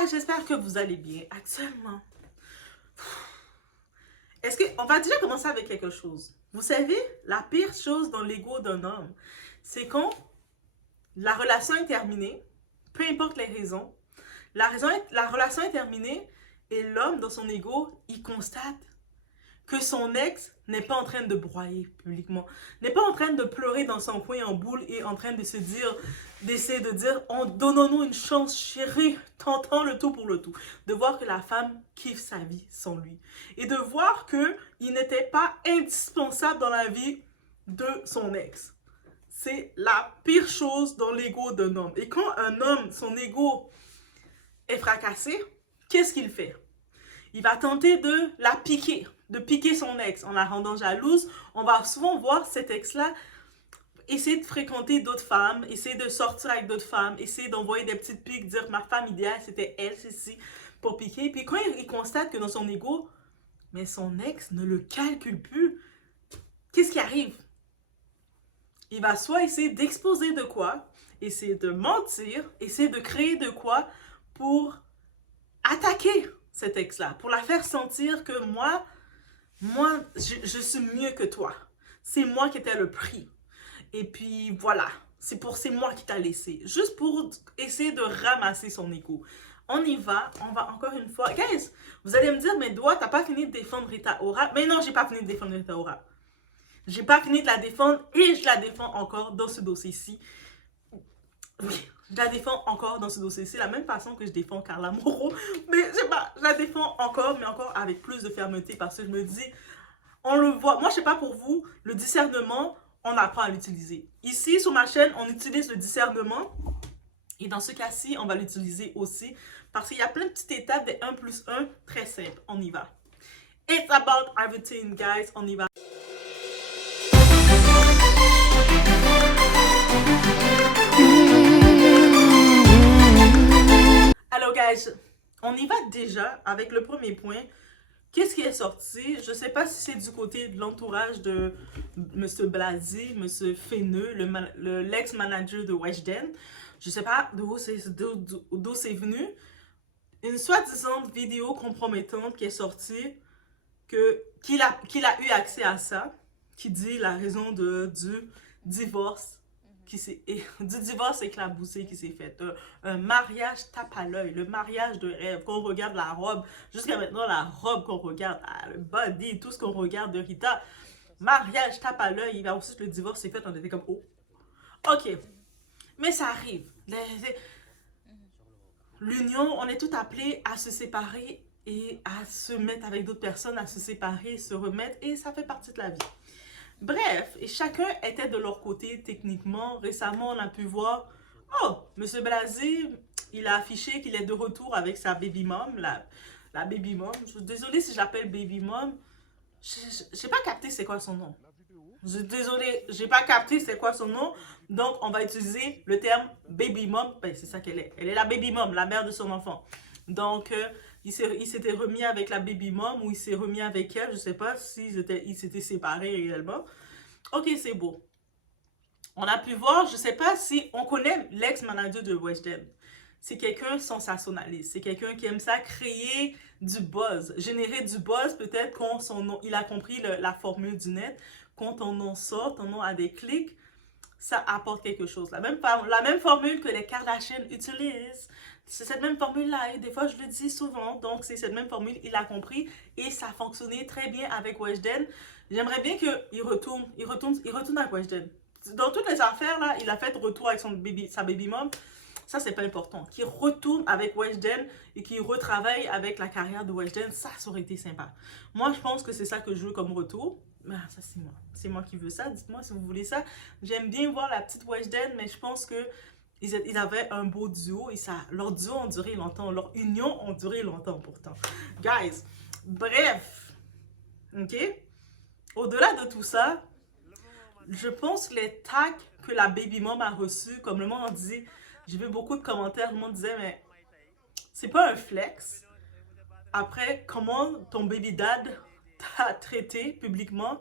Gars, j'espère que vous allez bien actuellement. On va déjà commencer avec quelque chose. Vous savez, la pire chose dans l'ego d'un homme, c'est quand la relation est terminée, peu importe les raisons, la relation est terminée et l'homme, dans son ego, il constate que son ex n'est pas en train de broyer publiquement, n'est pas en train de pleurer dans son coin en boule et en train de se dire, d'essayer de dire, donnons-nous une chance chérie, tentons le tout pour le tout. De voir que la femme kiffe sa vie sans lui. Et de voir qu'il n'était pas indispensable dans la vie de son ex. C'est la pire chose dans l'ego d'un homme. Et quand un homme, son ego est fracassé, qu'est-ce qu'il fait? Il va tenter de la piquer, de piquer son ex en la rendant jalouse. On va souvent voir cet ex-là essayer de fréquenter d'autres femmes, essayer de sortir avec d'autres femmes, essayer d'envoyer des petites piques, dire ma femme idéale c'était elle, ceci, pour piquer. Puis quand il constate que dans son ego, mais son ex ne le calcule plus, qu'est-ce qui arrive? Il va soit essayer d'exposer de quoi, essayer de mentir, essayer de créer de quoi pour attaquer cet ex-là, pour la faire sentir que moi, je suis mieux que toi. C'est moi qui étais le prix. Et puis voilà, c'est moi qui t'a laissé. Juste pour essayer de ramasser son ego. On y va, on va encore une fois. Guys, vous allez me dire, mais toi, t'as pas fini de défendre Rita Ora. Mais non, j'ai pas fini de défendre Rita Ora. J'ai pas fini de la défendre et je la défends encore dans ce dossier-ci. Oui, je la défends encore dans ce dossier-ci, la même façon que je défends Carla Moreau. Mais je sais pas, je la défends encore, mais encore avec plus de fermeté parce que je me dis, on le voit. Moi, je sais pas pour vous, le discernement, on apprend à l'utiliser. Ici, sur ma chaîne, on utilise le discernement. Et dans ce cas-ci, on va l'utiliser aussi parce qu'il y a plein de petites étapes de 1 plus 1 très simples. On y va. It's about everything, guys. On y va. Alors, guys, on y va déjà avec le premier point. Qu'est-ce qui est sorti? Je ne sais pas si c'est du côté de l'entourage de M. Blasi, M. Féneux, l'ex-manager de Weshden. Je ne sais pas d'où c'est venu. Une soi-disant vidéo compromettante qui est sortie, qu'il a eu accès à ça, qui dit la raison du divorce. Du divorce éclaboussé qui s'est fait. Un mariage tape à l'œil, le mariage de rêve. Qu'on regarde la robe, jusqu'à maintenant, la robe qu'on regarde, le body, tout ce qu'on regarde de Rita. Mariage tape à l'œil. Ensuite, le divorce s'est fait, on était comme, oh. Ok. Mais ça arrive. L'union, on est tout appelé à se séparer et à se mettre avec d'autres personnes, à se séparer, se remettre, et ça fait partie de la vie. Bref, et chacun était de leur côté techniquement. Récemment, on a pu voir, oh, M. Blasi, il a affiché qu'il est de retour avec sa baby mom, la baby mom. Je suis désolée si j'appelle baby mom. Je n'ai pas capté c'est quoi son nom. Je suis désolée, j'ai pas capté c'est quoi son nom. Donc, on va utiliser le terme baby mom. Ben, c'est ça qu'elle est. Elle est la baby mom, la mère de son enfant. Donc, il s'était remis avec la baby mom ou il s'est remis avec elle. Je sais pas s'ils s'étaient séparés réellement. Ok, c'est beau. On a pu voir, je sais pas si on connaît l'ex-manager de Weshden. C'est quelqu'un sensationnaliste. C'est quelqu'un qui aime ça créer du buzz. Générer du buzz peut-être quand son nom, il a compris la formule du net. Quand ton nom sort, ton nom a des clics, ça apporte quelque chose. La même formule que les Kardashians utilisent. C'est cette même formule-là, et des fois je le dis souvent, donc c'est cette même formule, il a compris, et ça a fonctionné très bien avec Weshden. J'aimerais bien qu'il retourne avec Weshden. Dans toutes les affaires, là, il a fait retour avec sa baby mom. Ça, c'est pas important. Qu'il retourne avec Weshden et qu'il retravaille avec la carrière de Weshden, ça aurait été sympa. Moi, je pense que c'est ça que je veux comme retour. Ah, ça, c'est moi. C'est moi qui veux ça. Dites-moi si vous voulez ça. J'aime bien voir la petite Weshden, mais je pense que ils avaient un beau duo et leur duo a duré longtemps. Leur union a duré longtemps pourtant. Guys, bref. OK? Au-delà de tout ça, je pense que les tags que la baby mom a reçus, comme le monde disait, j'ai vu beaucoup de commentaires, le monde disait, mais c'est pas un flex. Après, comment ton baby dad t'a traité publiquement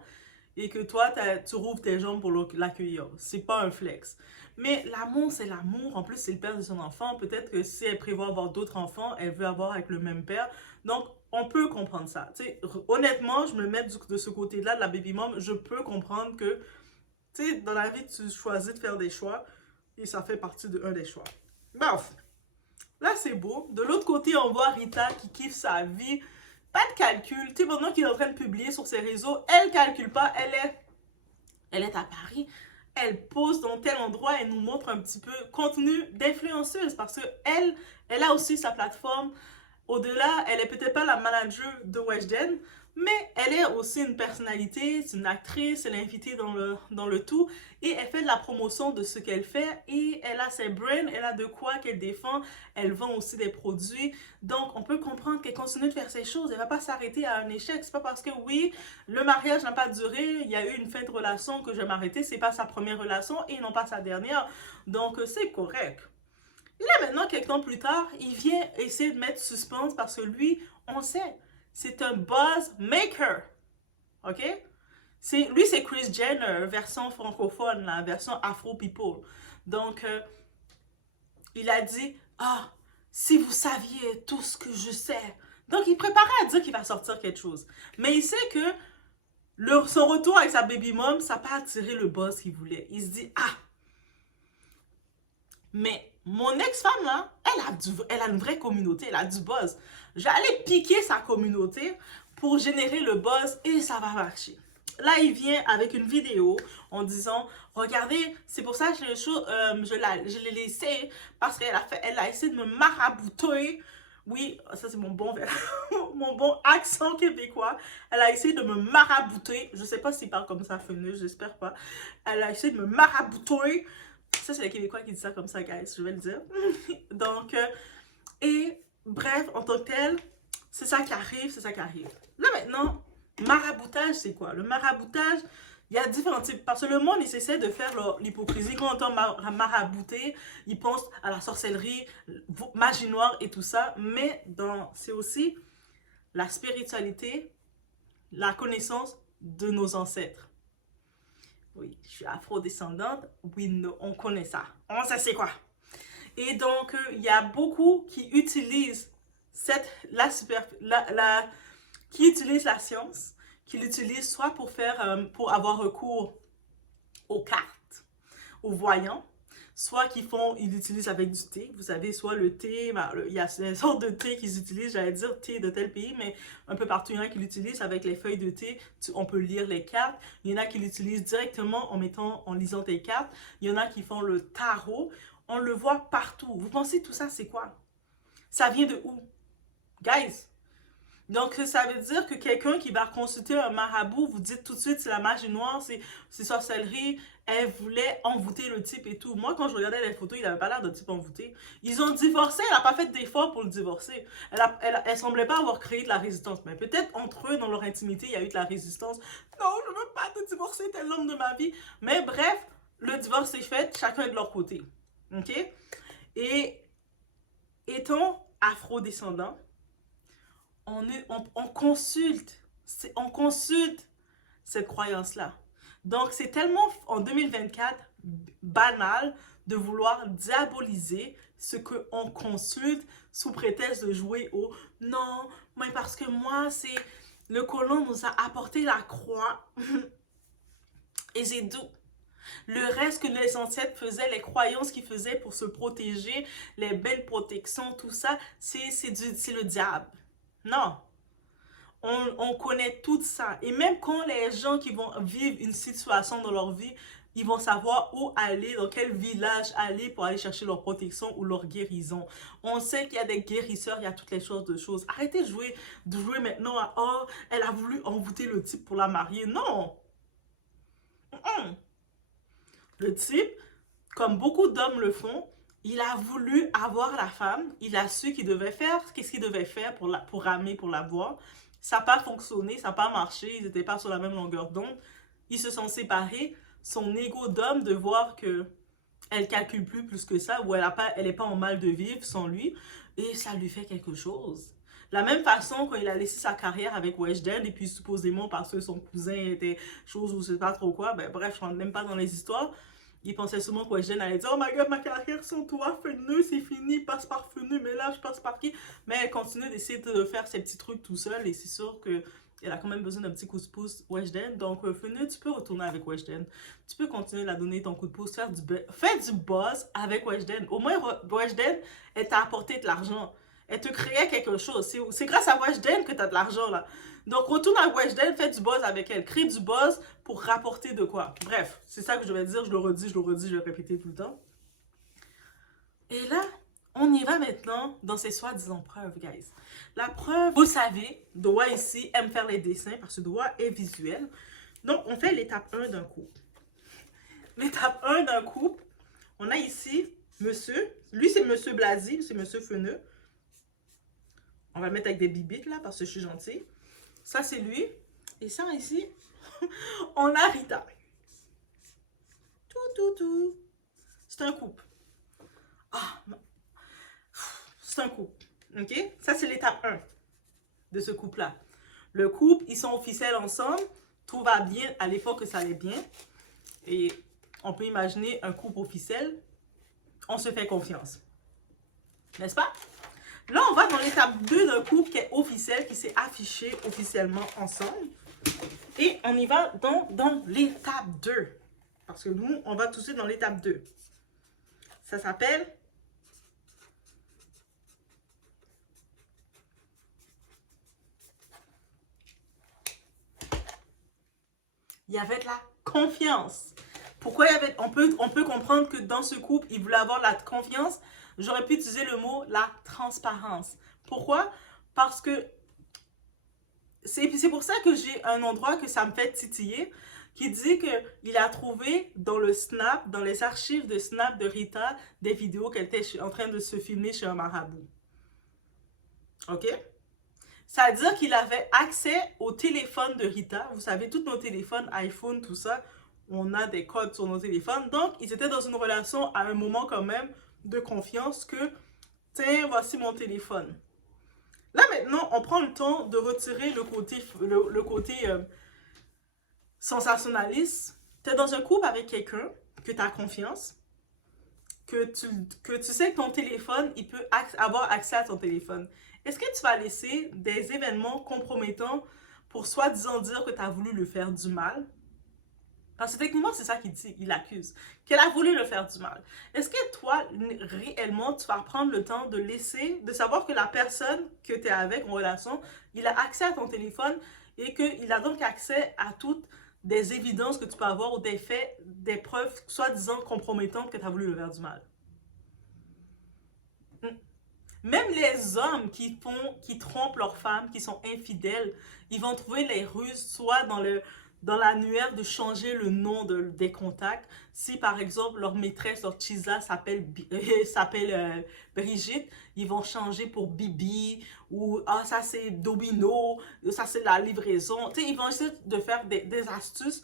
et que toi, tu rouvres tes jambes pour l'accueillir. C'est pas un flex. Mais l'amour, c'est l'amour. En plus, c'est le père de son enfant. Peut-être que si elle prévoit avoir d'autres enfants, elle veut avoir avec le même père. Donc, on peut comprendre ça. Tu sais, honnêtement, je me mets de ce côté-là de la baby mom. Je peux comprendre que, tu sais, dans la vie, tu choisis de faire des choix et ça fait partie d'un des choix. Bref, là, c'est beau. De l'autre côté, on voit Rita qui kiffe sa vie. Pas de calcul. Tu sais, pendant qu'il est en train de publier sur ses réseaux, elle calcule pas. Elle est à Paris. Elle pose dans tel endroit. Elle nous montre un petit peu contenu d'influenceuse parce que elle a aussi sa plateforme. Au-delà, elle est peut-être pas la manager de Weshden, mais elle est aussi une personnalité, c'est une actrice, elle est invitée dans le tout et elle fait de la promotion de ce qu'elle fait et elle a ses brands, elle a de quoi qu'elle défend, elle vend aussi des produits. Donc, on peut comprendre qu'elle continue de faire ses choses, elle va pas s'arrêter à un échec. C'est pas parce que oui, le mariage n'a pas duré, il y a eu une fin de relation que je vais m'arrêter, c'est pas sa première relation et non pas sa dernière. Donc, c'est correct. Et là, maintenant, quelques temps plus tard, il vient essayer de mettre suspense parce que lui, on sait, c'est un buzz maker. OK? Lui, c'est Kris Jenner, version francophone, la version Afro People. Donc, il a dit, ah, si vous saviez tout ce que je sais. Donc, il préparait à dire qu'il va sortir quelque chose. Mais il sait que son retour avec sa baby mom, ça n'a pas attiré le buzz qu'il voulait. Il se dit, ah, mais mon ex-femme, là, elle a une vraie communauté, elle a du buzz. J'allais piquer sa communauté pour générer le buzz et ça va marcher. Là, il vient avec une vidéo en disant, regardez, c'est pour ça que je l'ai laissé parce elle a essayé de me marabouter. Oui, ça c'est mon bon, mon bon accent québécois. Elle a essayé de me marabouter. Je sais pas s'il parle comme ça, Feneux, j'espère pas. Elle a essayé de me marabouter. Ça, c'est les Québécois qui disent ça comme ça, guys, je vais le dire. Donc, et bref, en tant que tel, c'est ça qui arrive, c'est ça qui arrive. Là, maintenant, maraboutage, c'est quoi? Le maraboutage, il y a différents types. Parce que le monde, il essaie de faire l'hypocrisie. Quand on entend marabouter, ils pensent à la sorcellerie, magie noire et tout ça. Mais c'est aussi la spiritualité, la connaissance de nos ancêtres. Oui, je suis afro-descendante. Oui, on connaît ça. On sait c'est quoi. Et donc, il y a beaucoup qui utilisent qui utilisent la science, qui l'utilisent soit pour avoir recours aux cartes, aux voyants, soit ils l'utilisent avec du thé. Vous savez, soit le thé, il y a une sorte de thé qu'ils utilisent, j'allais dire thé de tel pays, mais un peu partout, il y en a qui l'utilisent avec les feuilles de thé. On peut lire les cartes. Il y en a qui l'utilisent directement en lisant tes cartes. Il y en a qui font le tarot. On le voit partout. Vous pensez tout ça, c'est quoi? Ça vient de où? Guys, donc, ça veut dire que quelqu'un qui va consulter un marabout, vous dites tout de suite c'est la magie noire, c'est sorcellerie, elle voulait envoûter le type et tout. Moi, quand je regardais les photos, il n'avait pas l'air de type envoûté. Ils ont divorcé, elle n'a pas fait d'effort pour le divorcer. Elle semblait pas avoir créé de la résistance. Mais peut-être entre eux, dans leur intimité, il y a eu de la résistance. Non, je veux pas te divorcer, t'es l'homme de ma vie. Mais bref, le divorce est fait, chacun est de leur côté. OK? Et étant afro-descendant, on consulte cette croyance-là. Donc, c'est tellement, en 2024, banal de vouloir diaboliser ce qu'on consulte sous prétexte de jouer au « Non, mais parce que moi, c'est... Le colon nous a apporté la croix. » Et c'est tout. Le reste que les ancêtres faisaient, les croyances qu'ils faisaient pour se protéger, les belles protections, tout ça, c'est le diable. Non, on connaît tout ça. Et même quand les gens qui vont vivre une situation dans leur vie, ils vont savoir où aller, dans quel village aller pour aller chercher leur protection ou leur guérison. On sait qu'il y a des guérisseurs, il y a toutes les sortes de choses. Arrêtez de jouer maintenant à « Oh, elle a voulu envoûter le type pour la marier. » Non. Le type, comme beaucoup d'hommes le font, il a voulu avoir la femme, il a su qu'il devait faire qu'est-ce qu'il devait faire pour ramer, pour l'avoir. Ça n'a pas fonctionné, ça n'a pas marché, ils n'étaient pas sur la même longueur d'onde. Ils se sont séparés. Son ego d'homme de voir que elle calcule plus que ça, ou elle est pas en mal de vivre sans lui, et ça lui fait quelque chose. La même façon, quand il a laissé sa carrière avec Weshden, et puis supposément parce que son cousin était chose ou je sais pas trop quoi, ben bref, je rentre même pas dans les histoires, Il pensait sûrement que Weshden allait dire « Oh my god, ma carrière sans toi, Feneux, c'est fini, passe par Feneux, mais là, je passe par qui? » Mais elle continue d'essayer de faire ses petits trucs tout seul et c'est sûr que elle a quand même besoin d'un petit coup de pouce Weshden. Donc, Feneux, tu peux retourner avec Weshden. Tu peux continuer à donner ton coup de pouce, faire du buzz avec Weshden. Au moins, Weshden, elle t'a apporté de l'argent. Elle te créait quelque chose. C'est grâce à Weshden que tu as de l'argent, là. Donc, retourne à Weshden, fais du buzz avec elle. Crée du buzz pour rapporter de quoi. Bref, c'est ça que je vais dire. Je le redis, je vais le répéter tout le temps. Et là, on y va maintenant dans ces soi-disant preuves, guys. La preuve, vous le savez, Doa ici aime faire les dessins parce que Doa est visuel. Donc, on fait l'étape 1 d'un couple. L'étape 1 d'un couple, on a ici monsieur. Lui, c'est monsieur Blasi, c'est monsieur Feneux. On va le mettre avec des bibites là parce que je suis gentille. Ça, c'est lui. Et ça, ici, on a Rita. Tout. C'est un couple. Ah, c'est un couple. OK? Ça, c'est l'étape 1 de ce couple-là. Le couple, ils sont officiels ensemble. Tout va bien. À l'époque, ça allait bien. Et on peut imaginer un couple officiel. On se fait confiance. N'est-ce pas? Là, on va dans l'étape 2 d'un couple qui est officiel, qui s'est affiché officiellement ensemble. Et on y va dans l'étape 2. Parce que nous, on va tout de suite dans l'étape 2. Ça s'appelle... Il y avait de la confiance. Pourquoi il y avait... On peut comprendre que dans ce couple, il voulait avoir de la confiance. J'aurais pu utiliser le mot la transparence. Pourquoi? Parce que c'est pour ça que j'ai un endroit que ça me fait titiller, qui dit qu'il a trouvé dans le Snap, dans les archives de Snap de Rita, des vidéos qu'elle était en train de se filmer chez un marabout. OK? Ça veut dire qu'il avait accès au téléphone de Rita. Vous savez, tous nos téléphones, iPhone, tout ça, on a des codes sur nos téléphones. Donc, ils étaient dans une relation à un moment quand même de confiance que, tiens, voici mon téléphone. Là, maintenant, on prend le temps de retirer le côté sensationnaliste. Tu es dans un couple avec quelqu'un que tu as confiance, que tu sais que ton téléphone, il peut avoir accès à ton téléphone. Est-ce que tu vas laisser des événements compromettants pour soi-disant dire que tu as voulu le faire du mal? Parce que techniquement, c'est ça qu'il dit, il accuse, qu'elle a voulu le faire du mal. Est-ce que toi, réellement, tu vas prendre le temps de laisser, de savoir que la personne que tu es avec en relation, il a accès à ton téléphone et qu'il a donc accès à toutes des évidences que tu peux avoir ou des faits, des preuves soi-disant compromettantes que tu as voulu le faire du mal? Même les hommes qui trompent leurs femmes, qui sont infidèles, ils vont trouver les ruses soit dans l'annuaire de changer le nom des contacts. Si par exemple leur maîtresse, leur chisa s'appelle Brigitte, ils vont changer pour Bibi ou ah ça c'est Domino, ça c'est la livraison. Tu sais, ils vont essayer de faire des astuces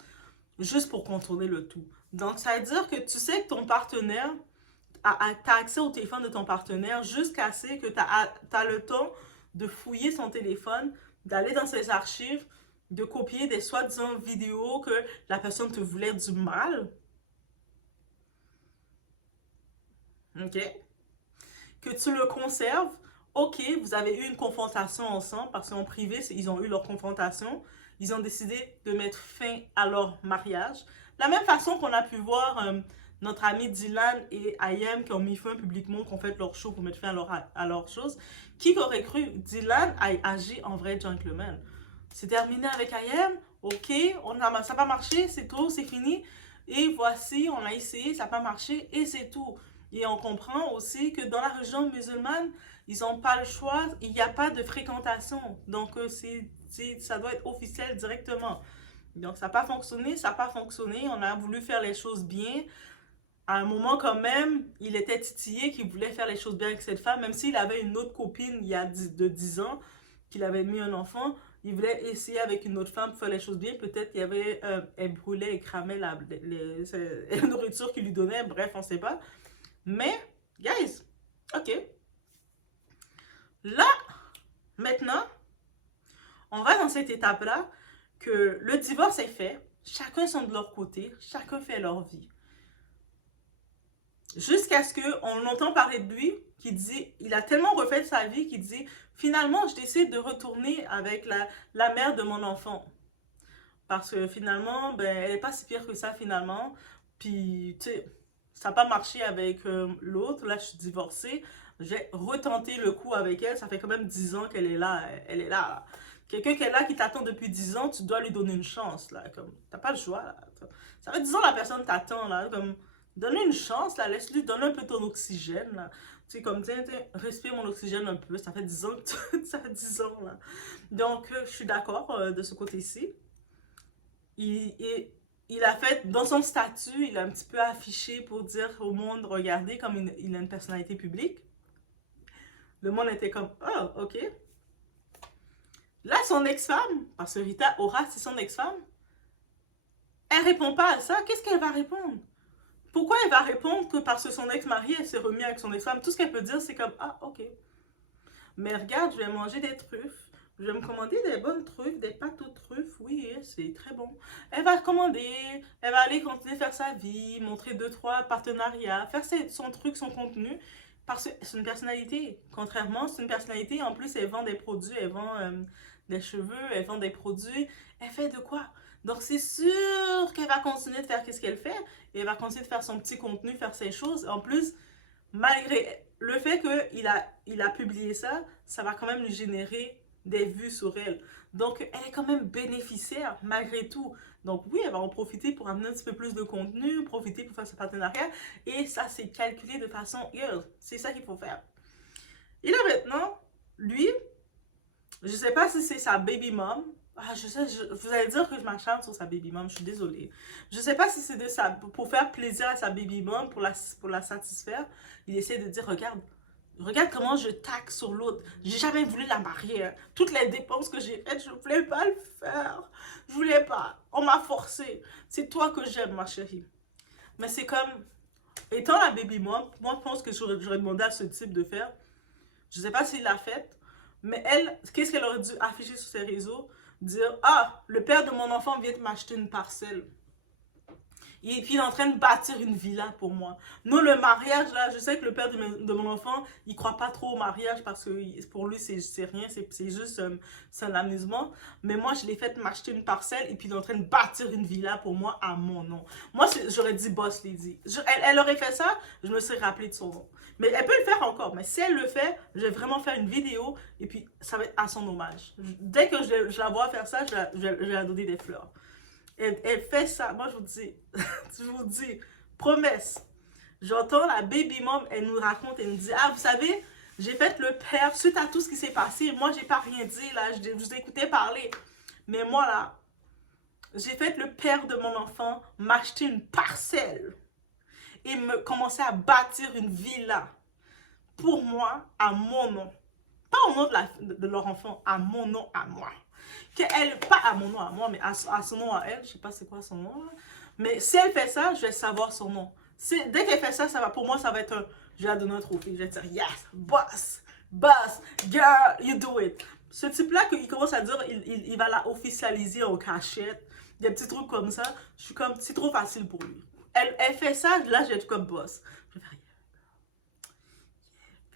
juste pour contourner le tout. Donc ça veut dire que tu sais que ton partenaire tu as accès au téléphone de ton partenaire jusqu'à ce que tu as le temps de fouiller son téléphone, d'aller dans ses archives, de copier des soi-disant vidéos que la personne te voulait du mal. OK? Que tu le conserves. OK, vous avez eu une confrontation ensemble parce qu'en privé, ils ont eu leur confrontation. Ils ont décidé de mettre fin à leur mariage. La même façon qu'on a pu voir notre ami Dylan et Ayem qui ont mis fin publiquement, qui ont fait leur show pour mettre fin à leur chose. Qui aurait cru Dylan a agi en vrai gentleman? C'est terminé avec Ayem, ok, ça n'a pas marché, c'est tout, c'est fini. Et voici, on a essayé, ça n'a pas marché et c'est tout. Et on comprend aussi que dans la religion musulmane, ils n'ont pas le choix, il n'y a pas de fréquentation. Donc, ça doit être officiel directement. Donc, ça n'a pas fonctionné, ça n'a pas fonctionné. On a voulu faire les choses bien. À un moment, quand même, il était titillé qu'il voulait faire les choses bien avec cette femme, même s'il avait une autre copine il y a de 10 ans, qu'il avait mis un enfant. Il voulait essayer avec une autre femme pour faire les choses bien. Peut-être qu'il y avait, elle brûlait et cramait la nourriture qu'il lui donnait. Bref, on ne sait pas. Mais, guys, ok. Là, maintenant, on va dans cette étape-là que le divorce est fait. Chacun sont de leur côté. Chacun fait leur vie. Jusqu'à ce qu'on entend parler de lui, qui dit, il a tellement refait sa vie qu'il dit, finalement, je décide de retourner avec la mère de mon enfant. Parce que finalement, ben, elle n'est pas si pire que ça finalement. Puis, tu sais, ça n'a pas marché avec l'autre. Là, je suis divorcée. J'ai retenté le coup avec elle. Ça fait quand même 10 ans qu'elle est là. Elle est là, là. Quelqu'un qui est là, qui t'attend depuis 10 ans, tu dois lui donner une chance, là. Comme, t'as pas le choix, là. Ça fait 10 ans la personne t'attend, là. Comme, donne-lui une chance, là. Laisse-lui donner un peu ton oxygène, là. Tu sais, comme, tiens, respire mon oxygène un peu. Ça fait 10 ans que ça fait 10 ans, là. Donc, je suis d'accord de ce côté-ci. Il, il, il a fait, dans son statut, il a un petit peu affiché pour dire au monde, regardez, comme il a une personnalité publique. Le monde était comme, oh, ok. Là, son ex-femme, parce que Rita Ora, c'est son ex-femme, elle répond pas à ça. Qu'est-ce qu'elle va répondre? Pourquoi elle va répondre que parce que son ex-mari, elle s'est remis avec son ex-femme? Tout ce qu'elle peut dire, c'est comme, ah, ok. Mais regarde, je vais manger des truffes. Je vais me commander des bonnes truffes, des pâtes aux truffes. Oui, c'est très bon. Elle va commander, elle va aller continuer à faire sa vie, montrer 2, 3 partenariats, faire son truc, son contenu. Parce que c'est une personnalité. Contrairement, c'est une personnalité. En plus, elle vend des produits, elle vend des cheveux, elle vend des produits. Elle fait de quoi? Donc, c'est sûr qu'elle va continuer de faire ce qu'elle fait. Et elle va continuer de faire son petit contenu, faire ses choses. En plus, malgré le fait qu'il a publié ça, ça va quand même lui générer des vues sur elle. Donc, elle est quand même bénéficiaire malgré tout. Donc, oui, elle va en profiter pour amener un petit peu plus de contenu, profiter pour faire ce partenariat. Et ça, c'est calculé de façon, c'est ça qu'il faut faire. Et là, maintenant, lui, je sais pas si c'est sa baby mom. Ah, je sais, vous allez dire que je m'acharne sur sa baby mom, je suis désolée. Je sais pas si c'est de ça, pour faire plaisir à sa baby mom, pour la satisfaire. Il essaie de dire, regarde comment je taxe sur l'autre. J'ai jamais voulu la marier. Hein. Toutes les dépenses que j'ai faites, je voulais pas le faire. Je voulais pas. On m'a forcé. C'est toi que j'aime, ma chérie. Mais c'est comme, étant la baby mom, moi je pense que j'aurais demandé à ce type de faire. Je sais pas s'il l'a fait. Mais elle, qu'est-ce qu'elle aurait dû afficher sur ses réseaux? Dire, ah, le père de mon enfant vient de m'acheter une parcelle. Et puis il est en train de bâtir une villa pour moi. Non, le mariage, là, je sais que le père de mon enfant, il croit pas trop au mariage parce que pour lui, c'est rien, c'est juste c'est un amusement. Mais moi, je l'ai fait m'acheter une parcelle et puis il est en train de bâtir une villa pour moi à mon nom. Moi, j'aurais dit Boss Lady. Elle aurait fait ça, je me serais rappelé de son nom. Mais elle peut le faire encore. Mais si elle le fait, je vais vraiment faire une vidéo et puis ça va être à son hommage. Dès que je la vois faire ça, je vais la donner des fleurs. Elle fait ça. Moi, je vous dis, promesse. J'entends la baby mom, elle nous raconte, elle nous dit, ah, vous savez, j'ai fait le père, suite à tout ce qui s'est passé, moi, j'ai pas rien dit, là, je vous écoutais parler. Mais moi, là, j'ai fait le père de mon enfant m'acheter une parcelle et me commencer à bâtir une villa pour moi, à mon nom. Pas au nom de leur enfant, à mon nom, à moi. Qu'elle, pas à mon nom à moi, mais à son nom à elle, je sais pas c'est quoi son nom, là. Mais si elle fait ça, je vais savoir son nom. Dès qu'elle fait ça, pour moi, ça va être un, je vais la donner un trophée. Je vais dire, yes, boss, girl, you do it. Ce type-là, il commence à dire, il va la officialiser en cachette, des petits trucs comme ça. Je suis comme, c'est trop facile pour lui. Elle fait ça, là, je vais être comme boss. Je vais faire,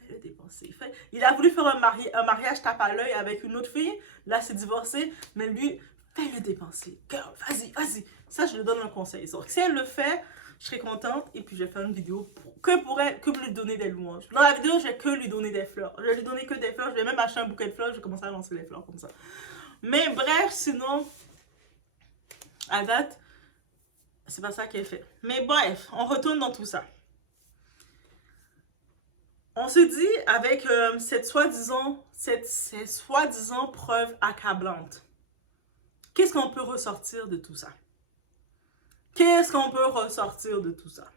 le dépenser. Il a voulu faire un mariage tape à l'œil avec une autre fille. Là, c'est divorcé. Mais lui, fais-le dépenser. Girl, vas-y, vas-y. Ça, je lui donne un conseil. Donc, si elle le fait, je serai contente. Et puis, je vais faire une vidéo que pour elle, que pour lui donner des louanges. Dans la vidéo, je vais que lui donner des fleurs. Je vais lui donner que des fleurs. Je vais même acheter un bouquet de fleurs. Je vais commencer à lancer les fleurs comme ça. Mais bref, sinon, à date, c'est pas ça qu'elle fait. Mais bref, on retourne dans tout ça. On se dit avec cette soi-disant preuve accablante. Qu'est-ce qu'on peut ressortir de tout ça? Qu'est-ce qu'on peut ressortir de tout ça?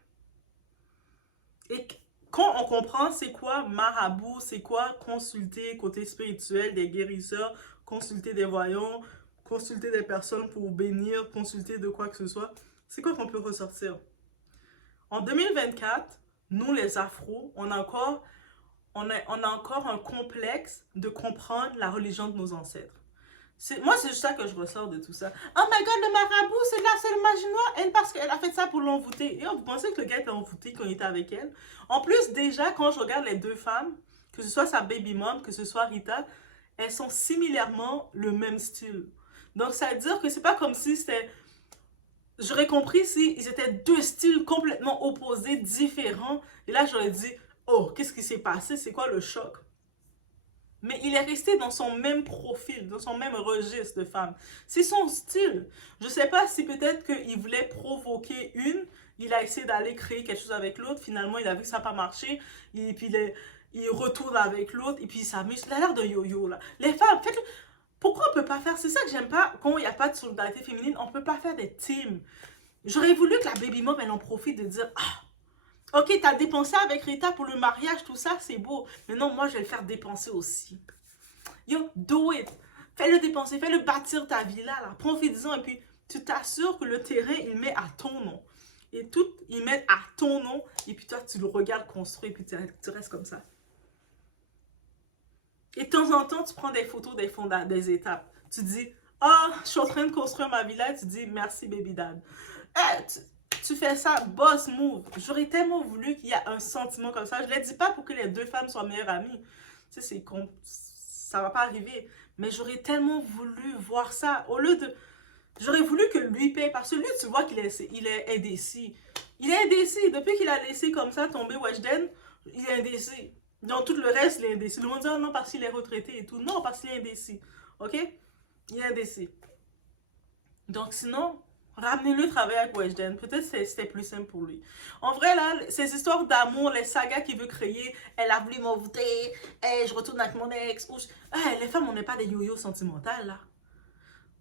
Et quand on comprend c'est quoi marabout, c'est quoi consulter côté spirituel des guérisseurs, consulter des voyants, consulter des personnes pour bénir, consulter de quoi que ce soit, c'est quoi qu'on peut ressortir? En 2024, nous les Afros, on a encore un complexe de comprendre la religion de nos ancêtres. Moi, c'est juste ça que je ressors de tout ça. Oh my god, le marabout, c'est le magie noire. Elle, parce qu'elle a fait ça pour l'envoûter. Et vous pensez que le gars était envoûté quand il était avec elle? En plus, déjà, quand je regarde les deux femmes, que ce soit sa baby mom, que ce soit Rita, elles sont similairement le même style. Donc, ça veut dire que c'est pas comme si c'était... J'aurais compris si ils étaient deux styles complètement opposés, différents. Et là, j'aurais dit, oh, qu'est-ce qui s'est passé? C'est quoi le choc? Mais il est resté dans son même profil, dans son même registre de femme. C'est son style. Je ne sais pas si peut-être qu'il voulait provoquer une, il a essayé d'aller créer quelque chose avec l'autre, finalement il a vu que ça n'a pas marché, et puis il retourne avec l'autre, et puis il s'amuse. Il a l'air de yo-yo là. Les femmes, faites pourquoi on ne peut pas faire? C'est ça que j'aime pas, quand il n'y a pas de solidarité féminine, on ne peut pas faire des teams. J'aurais voulu que la baby mom, elle en profite de dire, ah, ok, t'as dépensé avec Rita pour le mariage, tout ça, c'est beau. Mais non, moi, je vais le faire dépenser aussi. Yo, do it. Fais-le dépenser, fais-le bâtir ta villa, là. Profite-en, et puis tu t'assures que le terrain, il met à ton nom. Et tout, il met à ton nom, et puis toi, tu le regardes construire, et puis tu restes comme ça. Et de temps en temps, tu prends des photos des étapes. Tu dis, ah, oh, je suis en train de construire ma villa, et tu dis, merci, baby dad. Hey, tu fais ça, boss move. J'aurais tellement voulu qu'il y ait un sentiment comme ça. Je ne le dis pas pour que les deux femmes soient meilleures amies. Tu sais, ça va pas arriver. Mais j'aurais tellement voulu voir ça. Au lieu de... J'aurais voulu que lui paye. Parce que lui, tu vois qu'il est, il est indécis. Il est indécis. Depuis qu'il a laissé comme ça tomber Weshden, il est indécis. Donc tout le reste, il est indécis. Le monde dit, oh non, parce qu'il est retraité et tout. Non, parce qu'il est indécis. OK? Il est indécis. Donc sinon... Ramenez-le travailler avec Weshden. Peut-être c'était plus simple pour lui. En vrai, là, ces histoires d'amour, les sagas qu'il veut créer, elle a voulu m'envoûter, hey, je retourne avec mon ex. Hey, les femmes, on n'est pas des yo-yo sentimentales, là.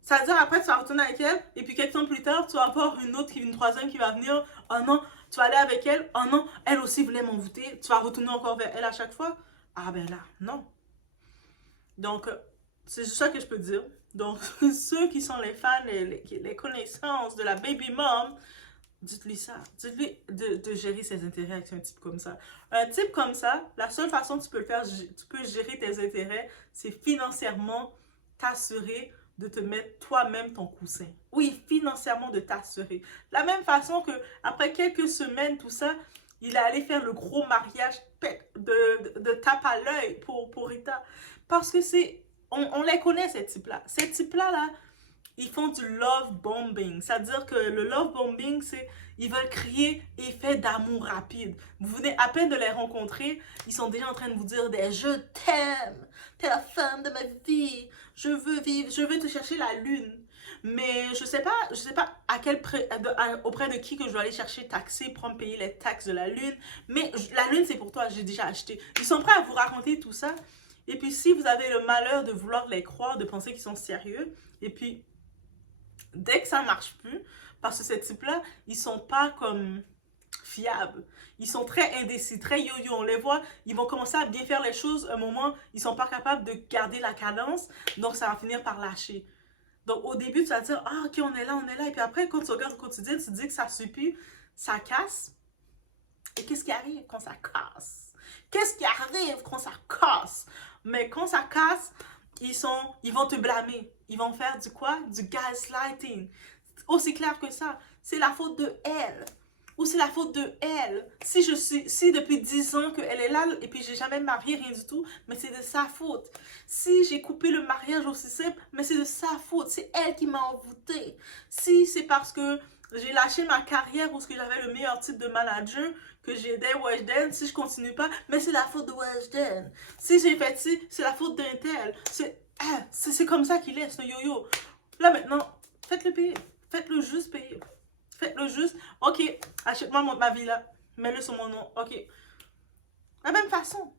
Ça veut dire après, tu vas retourner avec elle, et puis quelques temps plus tard, tu vas avoir une autre, une troisième qui va venir. Oh non, tu vas aller avec elle. Oh non, elle aussi voulait m'envoûter. Tu vas retourner encore vers elle à chaque fois. Ah ben là, non. Donc, c'est juste ça que je peux dire. Donc, ceux qui sont les fans, les connaissances de la baby mom, dites-lui ça. Dites-lui de gérer ses intérêts avec un type comme ça. Un type comme ça, la seule façon que tu peux le faire, tu peux gérer tes intérêts, c'est financièrement t'assurer de te mettre toi-même ton coussin. Oui, financièrement de t'assurer. De la même façon que après quelques semaines, tout ça, il est allé faire le gros mariage de tape à l'œil pour Rita. Parce que c'est... On les connaît, ces types-là. Ces types-là, là, ils font du love bombing. C'est-à-dire que le love bombing, c'est... Ils veulent créer effet d'amour rapide. Vous venez à peine de les rencontrer, ils sont déjà en train de vous dire des « Je t'aime, t'es la femme de ma vie, je veux vivre, je veux te chercher la lune. » Mais je sais pas à auprès de qui que je dois aller chercher, taxer, prendre, payer les taxes de la lune. Mais la lune, c'est pour toi, j'ai déjà acheté. Ils sont prêts à vous raconter tout ça. Et puis, si vous avez le malheur de vouloir les croire, de penser qu'ils sont sérieux, et puis, dès que ça marche plus, parce que ces types-là, ils sont pas comme fiables. Ils sont très indécis, très yo-yo. On les voit, ils vont commencer à bien faire les choses. Un moment, ils sont pas capables de garder la cadence, donc ça va finir par lâcher. Donc, au début, tu vas dire, ah, ok, on est là. Et puis après, quand tu regardes au quotidien, tu te dis que ça suffit, ça casse. Et qu'est-ce qui arrive quand ça casse? Qu'est-ce qui arrive quand ça casse? Mais quand ça casse, ils vont te blâmer. Ils vont faire du quoi? Du gaslighting. Aussi clair que ça. C'est la faute de elle. Ou c'est la faute de elle. Si depuis 10 ans qu'elle est là et puis j'ai jamais marié, rien du tout, mais c'est de sa faute. Si j'ai coupé le mariage aussi simple, mais c'est de sa faute. C'est elle qui m'a envoûtée. Si c'est parce que j'ai lâché ma carrière où j'avais le meilleur type de manager, que j'aidais Weshden, si je continue pas, mais c'est la faute de Weshden. Si j'ai fait ci, c'est la faute d'un tel. C'est comme ça qu'il est, ce yo-yo. Là maintenant, faites-le payer. Faites-le juste payer. Faites-le juste. Ok, achète-moi ma villa. Mets-le sur mon nom. Ok. De la même façon.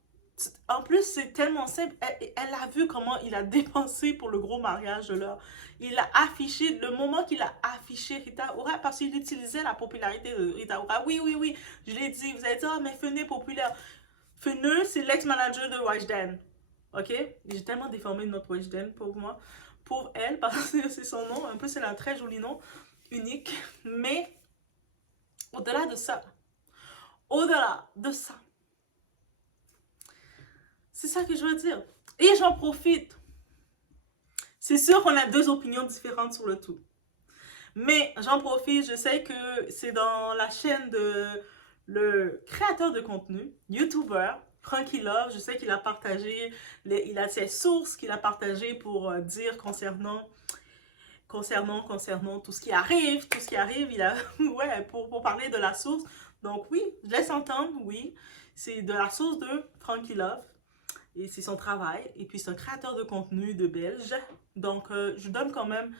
En plus, c'est tellement simple. Elle a vu comment il a dépensé pour le gros mariage de leur. Il a affiché, le moment qu'il a affiché Rita Ora, parce qu'il utilisait la popularité de Rita Ora. Oui, oui, oui, je l'ai dit. Vous allez dire, oh, mais Feneu est populaire. Feneu, c'est l'ex-manager de Weshden. Ok? J'ai tellement déformé notre Weshden pour moi. Pour elle, parce que c'est son nom. Un peu, c'est un très joli nom. Unique. Mais, au-delà de ça, c'est ça que je veux dire. Et j'en profite. C'est sûr qu'on a deux opinions différentes sur le tout. Mais j'en profite, je sais que c'est dans la chaîne de le créateur de contenu, YouTuber, Frankie Love, je sais qu'il a partagé, il a ses sources qu'il a partagées pour dire concernant tout ce qui arrive, il a, ouais, pour parler de la source. Donc oui, je laisse entendre, oui, c'est de la source de Frankie Love. Et c'est son travail. Et puis, c'est un créateur de contenu de Belge. Donc, je donne quand même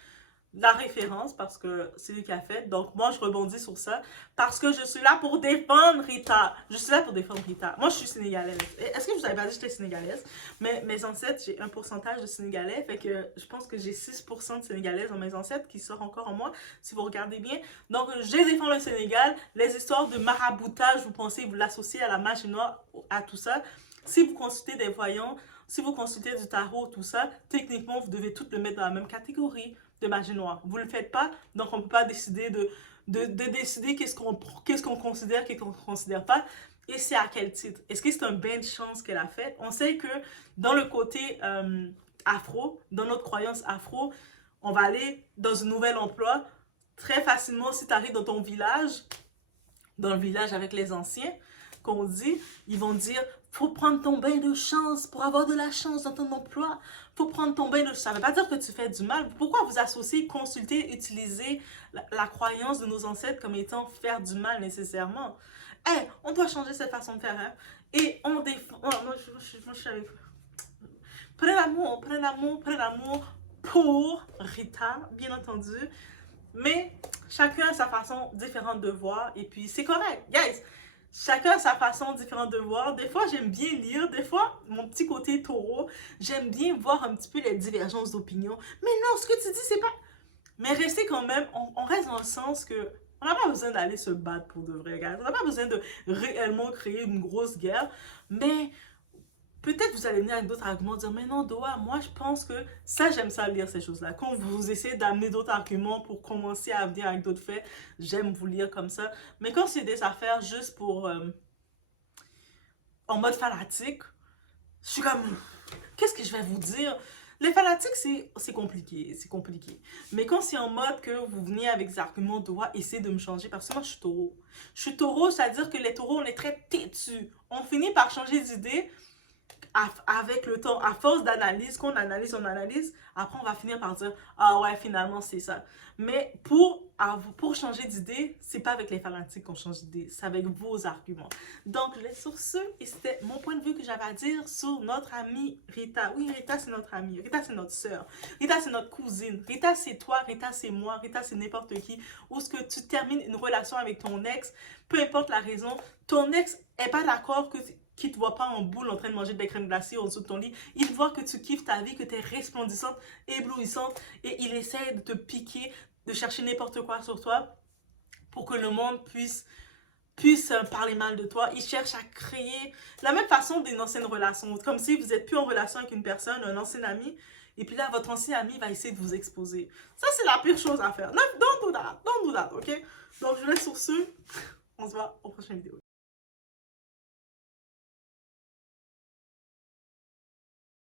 la référence parce que c'est lui qui a fait. Donc, moi, je rebondis sur ça parce que je suis là pour défendre Rita. Je suis là pour défendre Rita. Moi, je suis sénégalaise. Est-ce que je vous avais pas dit que j'étais sénégalaise? Mais mes ancêtres, j'ai un pourcentage de sénégalais. Fait que je pense que j'ai 6% de sénégalaises dans mes ancêtres qui sort encore en moi, si vous regardez bien. Donc, je défends le Sénégal. Les histoires de maraboutage, vous pensez, vous l'associez à la magie noire, à tout ça. Si vous consultez des voyants, si vous consultez du tarot, tout ça, techniquement, vous devez tout le mettre dans la même catégorie de magie noire. Vous ne le faites pas, donc on ne peut pas décider de décider qu'est-ce qu'on considère, qu'est-ce qu'on ne considère pas, et c'est à quel titre. Est-ce que c'est un bain de chance qu'elle a fait? On sait que dans le côté afro, dans notre croyance afro, on va aller dans un nouvel emploi très facilement si tu arrives dans ton village, dans le village avec les anciens, qu'on dit, ils vont dire, faut prendre ton bain de chance pour avoir de la chance dans ton emploi. Faut prendre ton bain de chance. Ça ne veut pas dire que tu fais du mal. Pourquoi vous associez, consulter, utiliser la croyance de nos ancêtres comme étant faire du mal nécessairement? Hey, on doit changer cette façon de faire. Hein? Et on défend. Oh, moi, je suis avec. Prenez l'amour pour Rita, bien entendu. Mais chacun a sa façon différente de voir. Et puis, c'est correct. Guys, chacun a sa façon différente de voir. Des fois, j'aime bien lire. Des fois, mon petit côté taureau, j'aime bien voir un petit peu les divergences d'opinion. Mais non, ce que tu dis, c'est pas... Mais restez quand même, on reste dans le sens que on n'a pas besoin d'aller se battre pour de vrai, gars. On n'a pas besoin de réellement créer une grosse guerre. Mais peut-être vous allez venir avec d'autres arguments, dire, mais non, Doa, moi je pense que ça, j'aime ça lire ces choses-là. Quand vous essayez d'amener d'autres arguments pour commencer à venir avec d'autres faits, j'aime vous lire comme ça. Mais quand c'est des affaires juste pour, en mode fanatique, je suis comme, qu'est-ce que je vais vous dire? Les fanatiques, c'est compliqué, c'est compliqué. Mais quand c'est en mode que vous venez avec des arguments, Doa, essayez de me changer, parce que moi je suis taureau. Je suis taureau, c'est-à-dire que les taureaux, on est très têtus. On finit par changer d'idée avec le temps, à force d'analyse, qu'on analyse, on analyse, après on va finir par dire, ah ouais, finalement c'est ça. Mais pour changer d'idée, c'est pas avec les fanatiques qu'on change d'idée, c'est avec vos arguments. Donc, je laisse sur ce, et c'était mon point de vue que j'avais à dire sur notre amie Rita. Oui, Rita c'est notre amie, Rita c'est notre soeur, Rita c'est notre cousine, Rita c'est toi, Rita c'est moi, Rita c'est n'importe qui. Ou ce que tu termines une relation avec ton ex, peu importe la raison, ton ex est pas d'accord qui te voit pas en boule en train de manger des crèmes glacées au-dessous de ton lit. Il voit que tu kiffes ta vie, que tu es resplendissante, éblouissante, et il essaie de te piquer, de chercher n'importe quoi sur toi pour que le monde puisse parler mal de toi. Il cherche à créer la même façon d'une ancienne relation. Comme si vous n'êtes plus en relation avec une personne, un ancien ami, et puis là, votre ancien ami va essayer de vous exposer. Ça, c'est la pire chose à faire. Don't do that, ok? Donc, je laisse sur ce. On se voit aux prochaines vidéos.